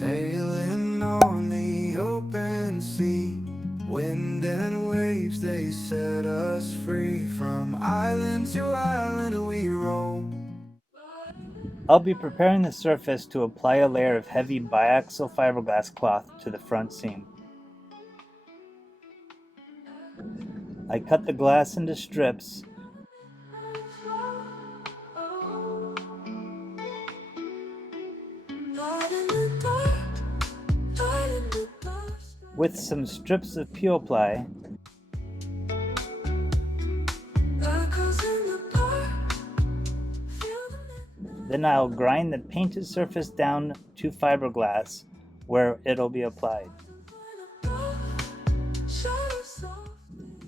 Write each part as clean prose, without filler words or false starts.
Sailing on the open sea, wind and waves, they set us free. From island to island we roam. I'll be preparing the surface to apply a layer of heavy biaxial fiberglass cloth to the front seam. I cut the glass into strips with some strips of peel ply. Then I'll grind the painted surface down to fiberglass where it'll be applied.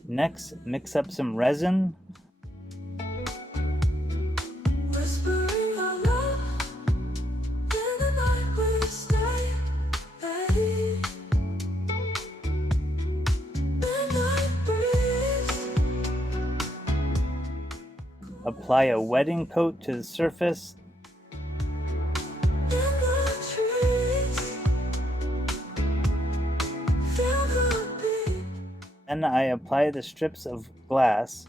Next, mix up some resin, apply a wetting coat to the surface, then I apply the strips of glass.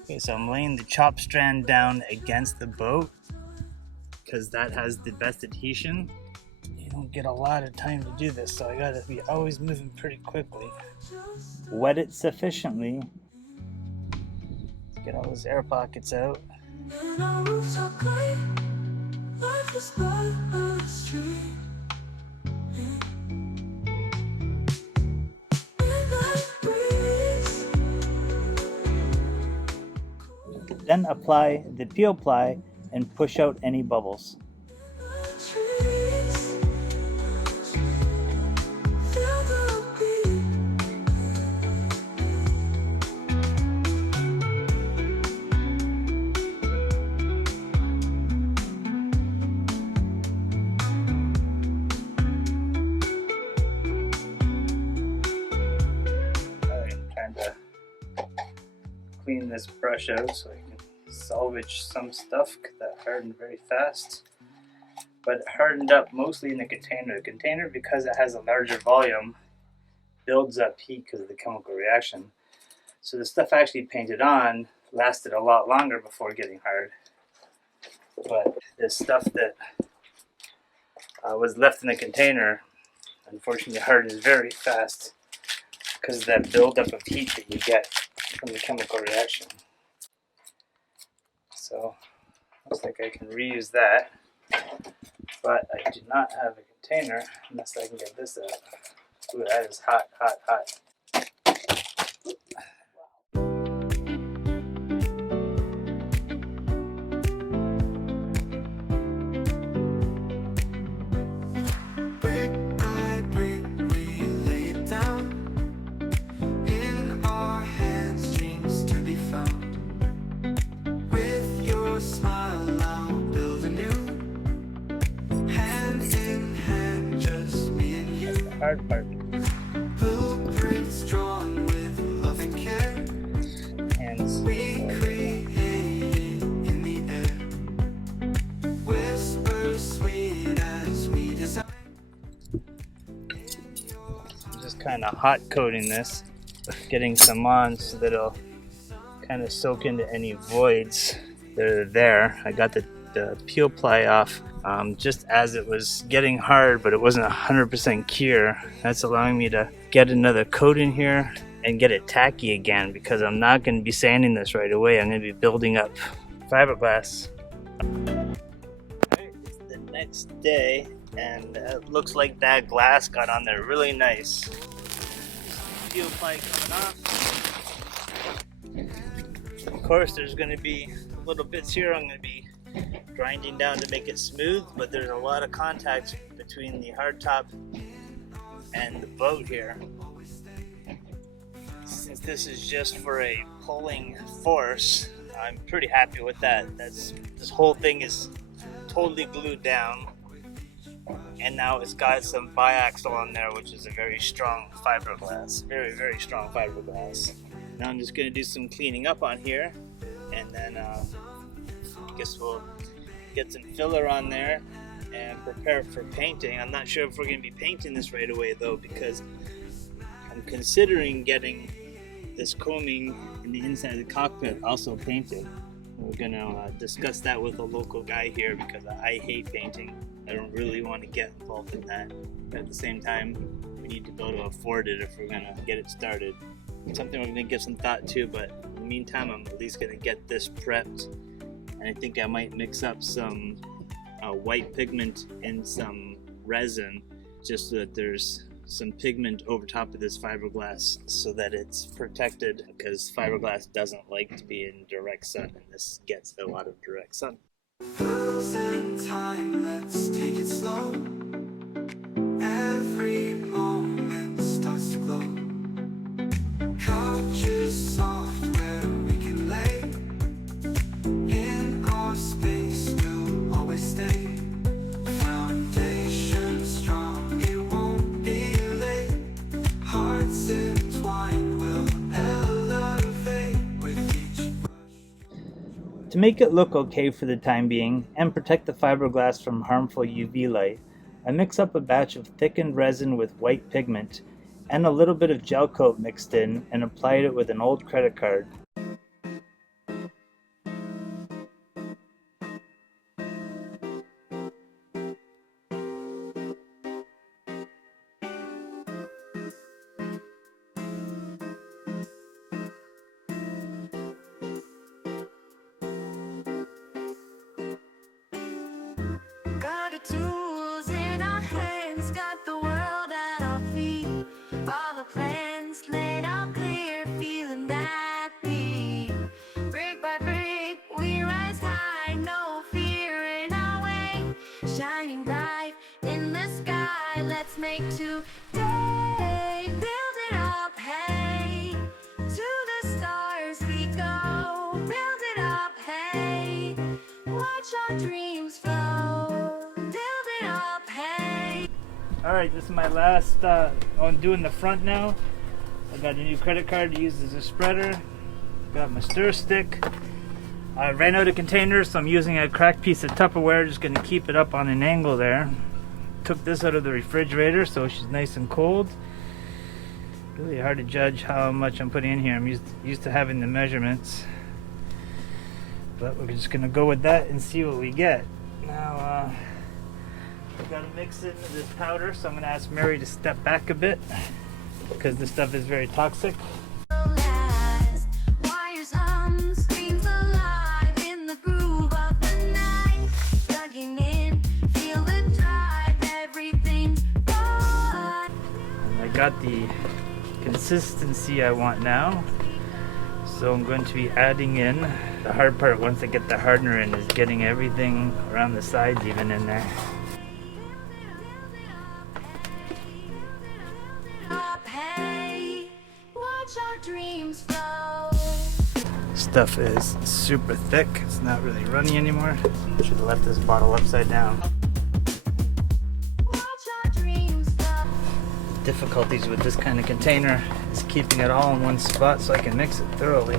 Okay, so I'm laying the chop strand down against the boat because that has the best adhesion. You don't get a lot of time to do this, so I gotta be always moving pretty quickly. Wet it sufficiently. Get all those air pockets out. Then apply the peel ply and push out any bubbles. I'm trying to clean this brush out so I can salvage some stuff that hardened very fast, but it hardened up mostly in the container. The container, because it has a larger volume, builds up heat because of the chemical reaction. So the stuff actually painted on lasted a lot longer before getting hard. But the stuff that was left in the container unfortunately hardens very fast because of that buildup of heat that you get from the chemical reaction. So looks like I can reuse that, but I do not have a container unless I can get this out. Ooh, that is hot, hot, hot. Hard part. Blueprints drawn with love and care. Hands. We create in the air. Whispers sweet as we design. I'm just kind of hot coating this, getting some on so that it'll kind of soak into any voids that are there. I got the peel ply off just as it was getting hard, but it wasn't 100% cure. That's allowing me to get another coat in here and get it tacky again, because I'm not going to be sanding this right away. I'm going to be building up fiberglass. Alright, it's the next day, and it looks like that glass got on there really nice. Peel ply coming off. Of course, there's going to be little bits here I'm going to be grinding down to make it smooth, but there's a lot of contact between the hardtop and the boat here. Since this is just for a pulling force, I'm pretty happy with that. This whole thing is totally glued down, and now it's got some biaxial on there, which is a very strong fiberglass, very strong fiberglass. Now I'm just going to do some cleaning up on here, and then I guess we'll get some filler on there and prepare for painting. I'm not sure if we're going to be painting this right away though, because I'm considering getting this coaming in the inside of the cockpit also painted. We're going to discuss that with a local guy here, because I hate painting. I don't really want to get involved in that, but at the same time we need to be able to afford it if we're going to get it started. It's something we're going to give some thought to, but in the meantime I'm at least going to get this prepped, and I think I might mix up some white pigment and some resin, just so that there's some pigment over top of this fiberglass so that it's protected, because fiberglass doesn't like to be in direct sun, and this gets a lot of direct sun. Losing time, let's take it slow. Every moment starts to glow. Couches soft where we can lay. In our space we'll always stay. Foundation strong, it won't be late. Hearts entwined will elevate with each brush. To make it look okay for the time being and protect the fiberglass from harmful UV light, I mix up a batch of thickened resin with white pigment and a little bit of gel coat mixed in, and applied it with an old credit card. Got the tools in our hands, got the world at our feet. All the plans laid out clear, feeling that beat. Brick by brick, we rise high, no fear in our way. Shining bright in the sky, let's make today. Build it up, hey. To the stars we go. Build it up, hey. Watch our dreams flow. Build it up, hey. Alright, this is my last on doing the front now. I got a new credit card to use as a spreader. Got my stir stick. I ran out of containers, so I'm using a cracked piece of Tupperware, just going to keep it up on an angle there. Took this out of the refrigerator so she's nice and cold. Really hard to judge how much I'm putting in here. I'm used to having the measurements. But we're just going to go with that and see what we get. Now, I've got to mix it into this powder, so I'm going to ask Mary to step back a bit, because this stuff is very toxic. Last wires hum, screams alive in the groove of the night. Plugging in, feel the drive, everything's right. And I got the consistency I want now, so I'm going to be adding in. The hard part, once I get the hardener in, is getting everything around the sides even in there. Hey, watch our dreams flow. Stuff is super thick. It's not really runny anymore. Should have left this bottle upside down. Watch our dreams flow. Difficulties with this kind of container is keeping it all in one spot so I can mix it thoroughly.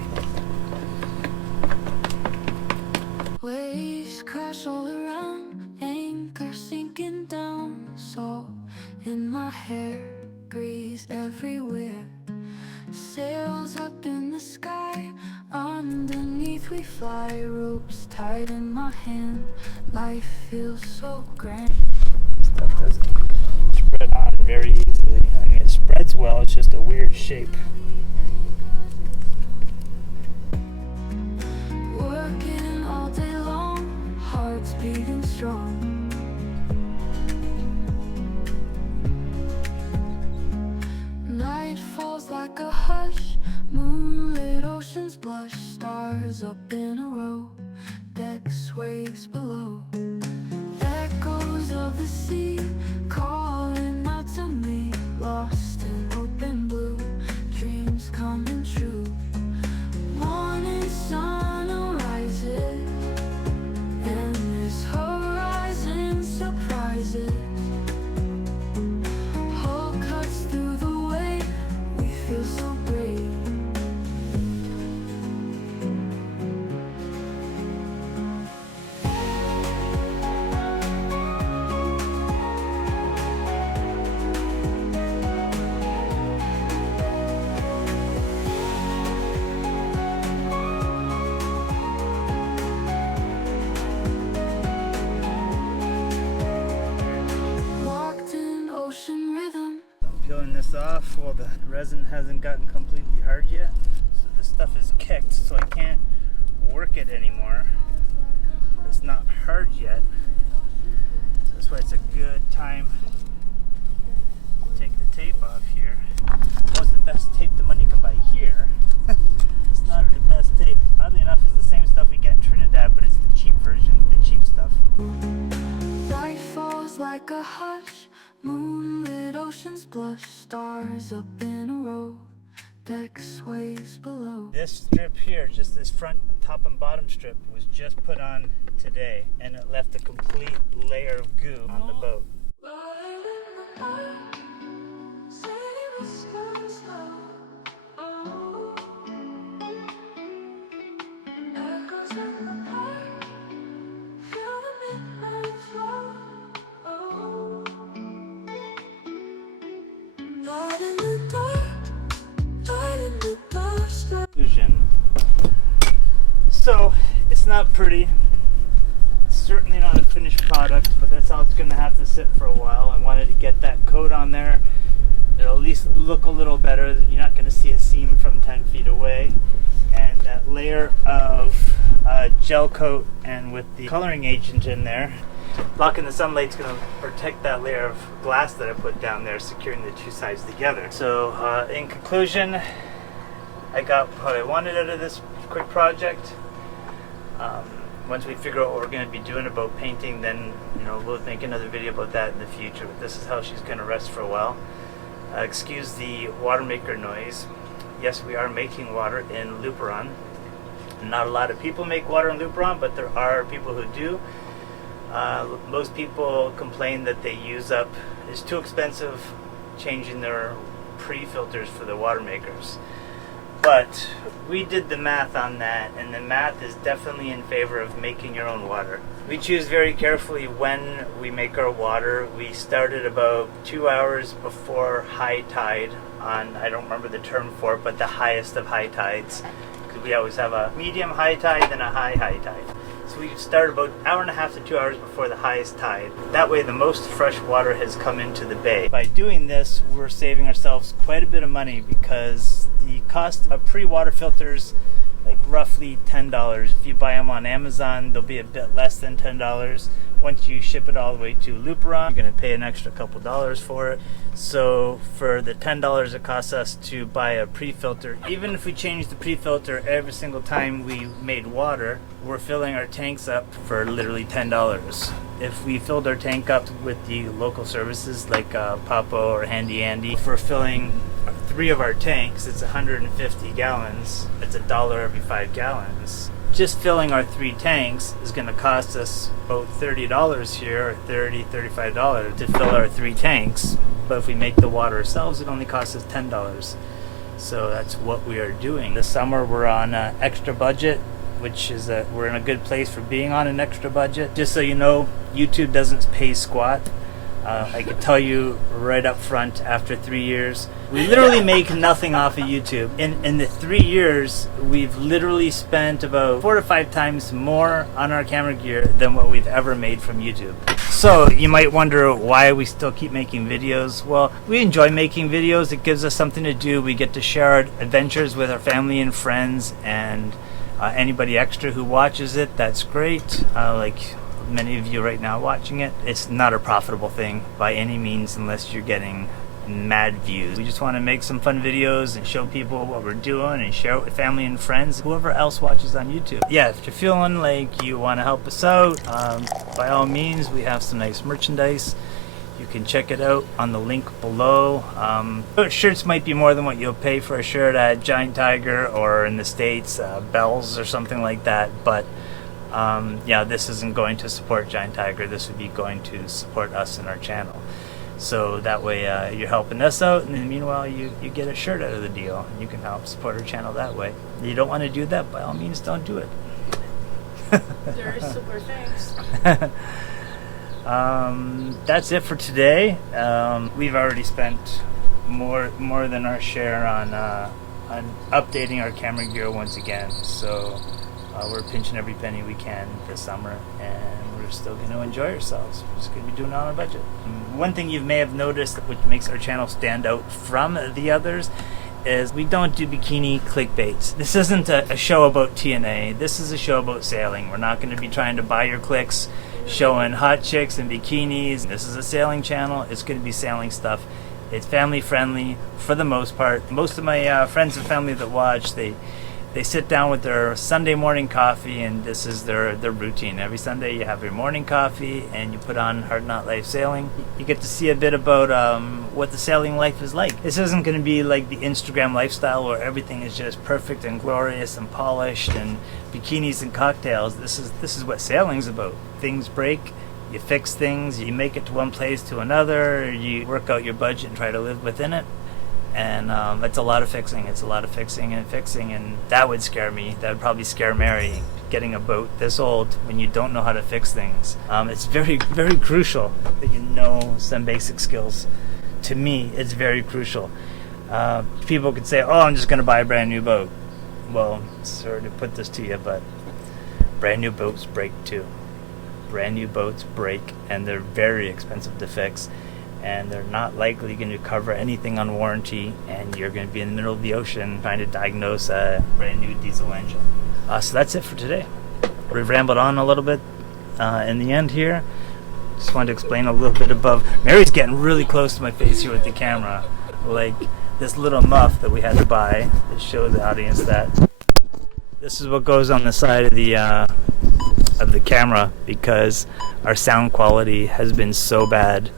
Waves crash all around, anchor sinking down. Salt in my hair, grease everywhere. Sails up in the sky, underneath we fly. Ropes tied in my hand, life feels so grand. Stuff doesn't spread on very easily. I mean, it spreads well, it's just a weird shape. Working all day long, hearts beating strong. Night falls like a hush, moonlit oceans blush. Stars up in a row, decks waves below. Echoes of the sea calling out to me, lost in open blue. Dreams peeling this off. Well, the resin hasn't gotten completely hard yet, so this stuff is kicked, so I can't work it anymore. It's not hard yet, so that's why it's a good time to take the tape off here. That was the best tape the money can buy here. It's not the best tape. Oddly enough, it's the same stuff we get in Trinidad, but it's the cheap version, the cheap stuff. Night falls like a hush, moonlit oceans blush, stars up in a row, deck sways below. This strip here, just this front, top and bottom strip, was just put on today, and it left a complete layer of goo on the boat. So it's not pretty, it's certainly not a finished product, but that's how it's going to have to sit for a while. I wanted to get that coat on there. It'll at least look a little better. You're not going to see a seam from 10 feet away. And that layer of gel coat, and with the coloring agent in there, blocking the sunlight's going to protect that layer of glass that I put down there, securing the two sides together. So in conclusion, I got what I wanted out of this quick project. Once we figure out what we're going to be doing about painting, then we'll make another video about that in the future. But this is how she's going to rest for a while. Excuse the Watermaker noise. Yes, we are making water in Luperon. Not a lot of people make water in Luperon, but there are people who do. Most people complain that they use up, it's too expensive changing their pre-filters for the Watermakers. But we did the math on that, and the math is definitely in favor of making your own water. We choose very carefully when we make our water. We started about 2 hours before high tide on, I don't remember the term for it, but the highest of high tides. Because we always have a medium high tide and a high tide. So we start about an hour and a half to 2 hours before the highest tide. That way the most fresh water has come into the bay. By doing this, we're saving ourselves quite a bit of money, because the cost of pre-water filters, like roughly $10. If you buy them on Amazon, they'll be a bit less than $10. Once you ship it all the way to Luperon, you're going to pay an extra couple dollars for it. So for the $10 it costs us to buy a pre-filter, even if we change the pre-filter every single time we made water, we're filling our tanks up for literally $10. If we filled our tank up with the local services like Papo or Handy Andy, for filling 3 of our tanks, it's 150 gallons. It's $1 every 5 gallons. Just filling our 3 tanks is going to cost us about $30 here, or $30, $35 to fill our 3 tanks. But if we make the water ourselves, it only costs us $10. So that's what we are doing. This summer we're on extra budget, which is we're in a good place for being on an extra budget. Just so you know, YouTube doesn't pay squat. I can tell you right up front, after 3 years, we literally make nothing off of YouTube. In the 3 years, we've literally spent about 4 to 5 times more on our camera gear than what we've ever made from YouTube. So you might wonder why we still keep making videos. Well, we enjoy making videos. It gives us something to do. We get to share our adventures with our family and friends, and anybody extra who watches it, that's great. Like many of you right now watching it. It's not a profitable thing by any means unless you're getting mad views. We just want to make some fun videos and show people what we're doing and share it with family and friends, whoever else watches on YouTube. Yeah, if you're feeling like you want to help us out, by all means, we have some nice merchandise. You can check it out on the link below. Shirts might be more than what you'll pay for a shirt at Giant Tiger, or in the States, Bell's or something like that, but yeah, this isn't going to support Giant Tiger. This would be going to support us and our channel. So that way you're helping us out, and then meanwhile you get a shirt out of the deal. You can help support our channel that way. If you don't want to do that, by all means, don't do it. There is super thanks. That's it for today. We've already spent more than our share on updating our camera gear once again. So we're pinching every penny we can this summer, and we're you're still going to enjoy yourselves. We're just going to be doing it on a budget. One thing you may have noticed, which makes our channel stand out from the others, is we don't do bikini clickbaits. This isn't a show about TNA. This is a show about sailing. We're not going to be trying to buy your clicks showing hot chicks in bikinis. This is a sailing channel. It's going to be sailing stuff. It's family friendly for the most part. Most of my friends and family that watch, they sit down with their Sunday morning coffee, and this is their routine. Every Sunday you have your morning coffee and you put on Hard Knot Life Sailing. You get to see a bit about what the sailing life is like. This isn't going to be like the Instagram lifestyle where everything is just perfect and glorious and polished and bikinis and cocktails. This is what sailing's about. Things break, you fix things, you make it to one place to another, you work out your budget and try to live within it. And it's a lot of fixing. It's a lot of fixing, and that would scare me. That would probably scare Mary, getting a boat this old when you don't know how to fix things. It's very, very crucial that you know some basic skills. To me, it's very crucial. People could say, oh, I'm just going to buy a brand new boat. Well, sorry to put this to you, but brand new boats break too. Brand new boats break, and they're very expensive to fix. And they're not likely going to cover anything on warranty, and you're going to be in the middle of the ocean trying to diagnose a brand new diesel engine. So that's it for today. We've rambled on a little bit in the end here. Just wanted to explain a little bit above. Mary's getting really close to my face here with the camera, like this little muff that we had to buy to show the audience that this is what goes on the side of the camera, because our sound quality has been so bad.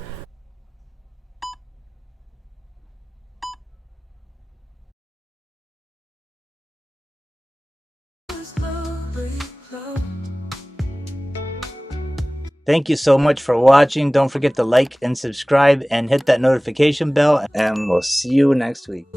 Thank you so much for watching. Don't forget to like and subscribe and hit that notification bell, and we'll see you next week.